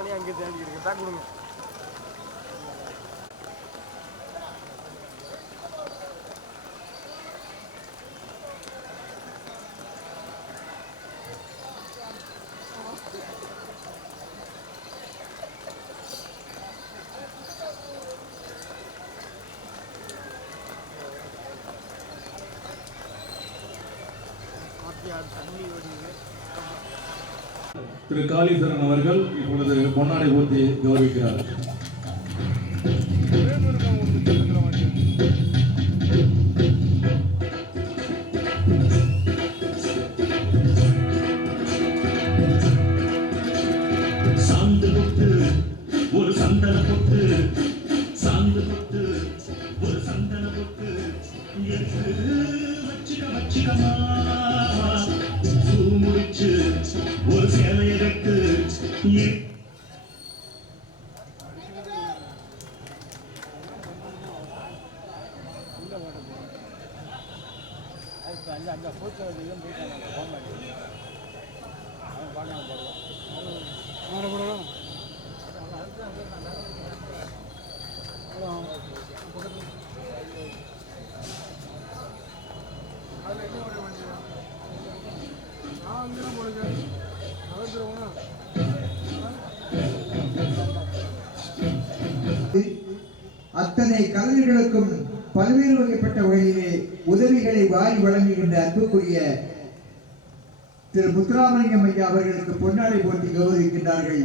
தனியாக அங்கே தேடி இருக்கு தான் கொடுங்க. திரு காளீஸ்வரன் அவர்கள் இப்பொழுது பொன்னாடை போர்த்தி கௌரவிக்கிறார். சாந்து கொட்டு ஒரு சந்தன பொட்டு, சாந்து கொட்டு ஒரு சந்தன பொட்டு, வச்சிக்கமா பூ முடிச்சு ஒரு சேலையை கட்டு. அத்தனை கலைஞர்களுக்கும் பல்வேறு வகைப்பட்ட வழியிலே உதவிகளை வாரி வழங்குகின்ற அன்புக்குரிய திரு முத்துராமலிங்கம் ஐயா அவர்களுக்கு பொன்னாடை போட்டி கௌரவிக்கின்றார்கள்.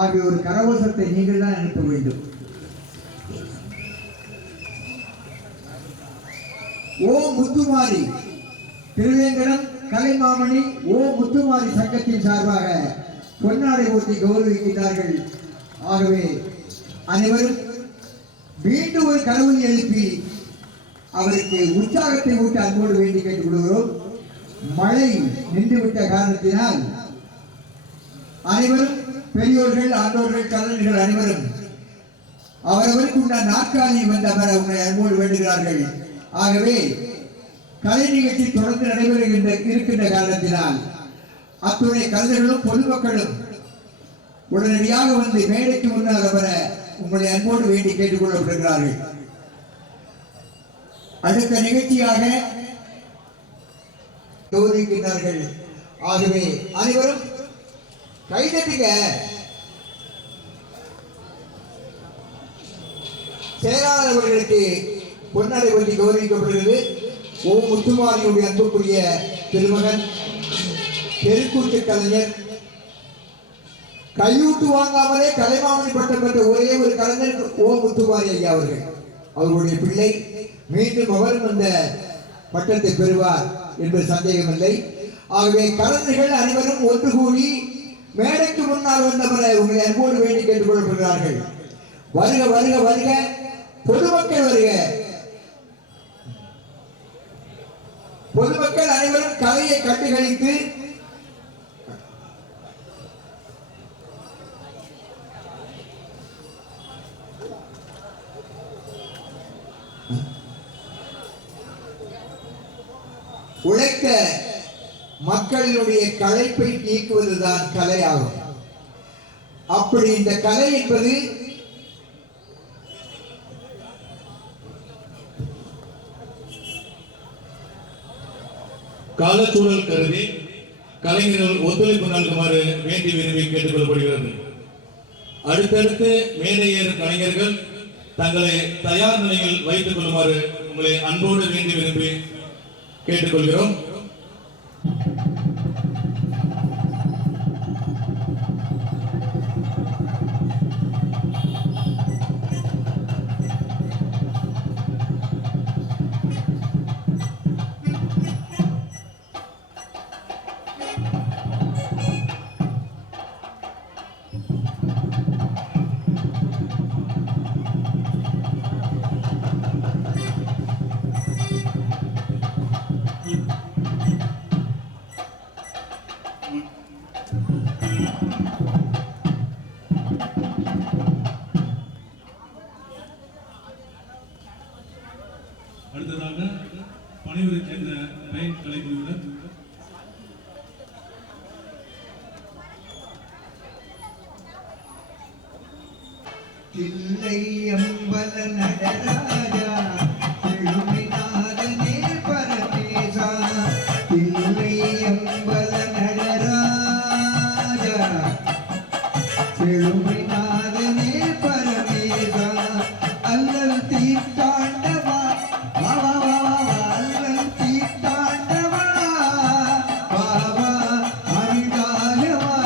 ஆகிய ஒரு கரகோஷத்தை நீங்கள் தான் அனுப்ப வேண்டும். ஓ முத்துமாரி திருவேங்கடம் கலைமாமணி ஓ முத்துமாரி சங்கத்தின் சார்பாக பொன்னாடை போட்டி கௌரவிக்கின்றார்கள். ஆகவே அனைவரும் மீண்டும் ஒரு கனவு எழுப்பி அவருக்கு உற்சாகத்தை ஊட்ட அன்போடு வேண்டி கேட்டுக் கொள்கிறோம். மழை நின்றுவிட்ட காரணத்தினால் அனைவரும் பெரியோர்கள் ஆண்டோர்கள் கலைஞர்கள் அனைவரும் அவரவருக்கு உண்டான நாற்காலியில் வந்து அமர உங்களை அன்போடு வேண்டுகிறார்கள். ஆகவே கலை நிகழ்ச்சி தொடர்ந்து இருக்கின்ற காரணத்தினால் அத்துணை கலைஞர்களும் பொதுமக்களும் உடனடியாக வந்து மேடைக்கு முன்னால் அமர உங்களை அன்போடு வேண்டி கேட்டுக் கொள்ளப்படுகிறார்கள். அடுத்த நிகழ்ச்சியாக கௌரவிக்கின்றார்கள். ஆகவே அனைவரும் கைதட்டுங்க. செயலாளர் அவர்களுக்கு பொன்னாடை போட்டி கௌரவிக்கப்படுகிறது. ஓ முத்துமாரியுடைய அன்புக்குரிய திருமகன் தெருக்கூட்டு கலைஞர், கையூட்டு வாங்காமலே கலைமாமணி பட்டம் பெற்ற ஒரே ஒரு கலைஞர் ஓ முத்துமாரி ஐயா அவர்கள். அவர்களுடைய பிள்ளை மீண்டும் அவரும் அந்த பட்டத்தை பெறுவார் என்பது சந்தேகமில்லை. ஆகவே கலைஞர்கள் அனைவரும் ஒன்று கூடி மேடைக்கு முன்னால் வந்தவரை உங்களை அன்போடு வேண்டி கேட்டுக் கொள்ளப்படுகிறார்கள். வருக வருக வருக, பொதுமக்கள் வருக. பொதுமக்கள் அனைவரும் கலையை கண்டுகளித்து உழைக்க மக்களுடைய களைப்பை நீக்குவதுதான் கலையாகும். அப்படி இந்த கலை என்பது காலச்சூழல் கருதி கலைஞர்கள் ஒத்துழைப்பு நல்குமாறு வேண்டி விரும்பி கேட்டுக் கொள்ளப்படுகிறது. அடுத்தடுத்து மேடையேறும் கலைஞர்கள் தங்களை தயார் நிலையில் வைத்துக் கொள்ளுமாறு உங்களை அன்போடு வேண்டி விரும்பி கேட்டுக்கொள்கிறோம். அடுத்ததாக பணிவுரை சேர்ந்த பைன் கலைக்குழுவினர் தில்லை அம்பல நடராஜா எழுமினாதனே பரமேசா தில்லை அம்பல நடராஜா எழுமினாதனே பரமேசா அல்லல் தீர்த்தாண்டவா வா வா வா வா வா அல்லல் தீர்த்தாண்டவா வா வா அருளாயவா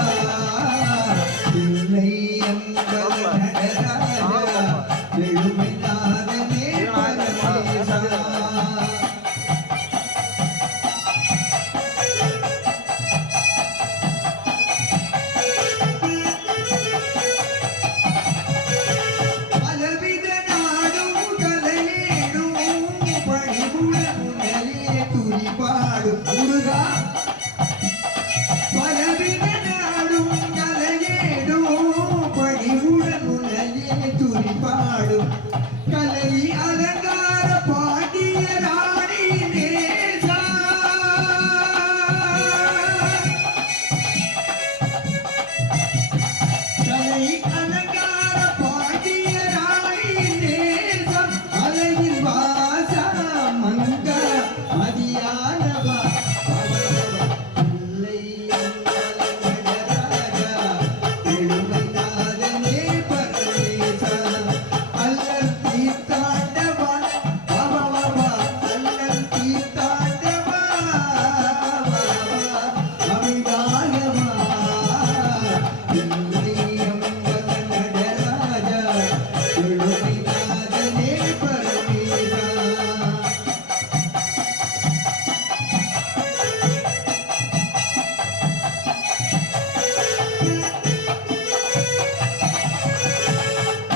தில்லை அம்பல நடராஜா எழுமினாதனே பரமேசா பலவித நாடும் கலையேடும் பணிவுடன் உன்னையே துதிபாடும் முருகா பலவித நாடும் கலையேடும் பணிவுடன் உன்னையே துதிபாடும் கலை அலங்கார பாண்டிய ராணி நேசா கலை அலங்கார பாண்டிய ராணி நேசம் அழகில் வாசா மங்க மதியானவா இல்லை நடராஜா எழுமைநாதனே பரமேசா அல்லல் தீர்த்தாண்டவா வா அல்லல் தீர்த்தாண்டவா அமிதாயவா தில்லை அம்பல நடராஜா எழுமைநாதனே பரமேசா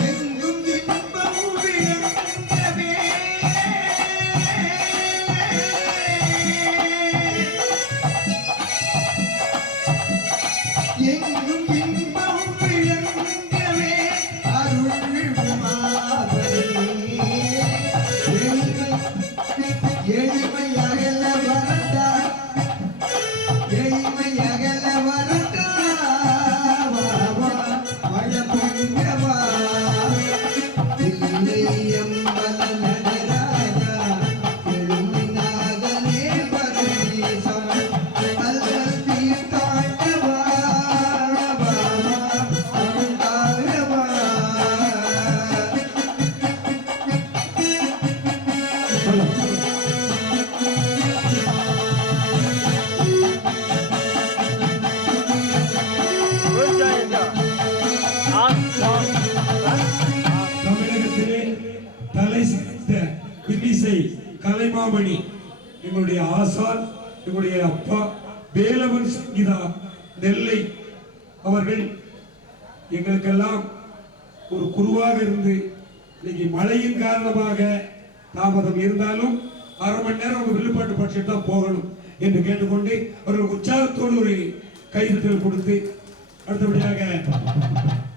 எங்கும் இன்பம் விளங்கவே எங்கும் இன்பம் விளங்கவே அருள் உமாபதி எளிமை அகல வரதா எளிமை அகல வரதா வளபுங்கவா தில்லை அம்பல நடராஜா எழுமினாதனே பரமேசா அல்லல் தீர்த்தாண்டவா அருளாயவா தமிழகத்திலே தலை சிறந்த இன்னிசை கலைமாமணி எங்களுடைய ஆசான் எங்களுடைய அப்பா வேலவன் சங்கீதா நெல்லை அவர்கள் எங்களுக்கெல்லாம் ஒரு குருவாக இருந்து இன்னைக்கு மழையின் காரணமாக தாமதம் இருந்தாலும் அரை மணி நேரம் அவங்க வில்லுப்பாட்டு படிச்சுட்டு தான் போகணும் என்று கேட்டுக்கொண்டு அவர்கள் உற்சாகத்தோடு ஒரு கைதட்டல் கொடுத்து அடுத்தபடியாக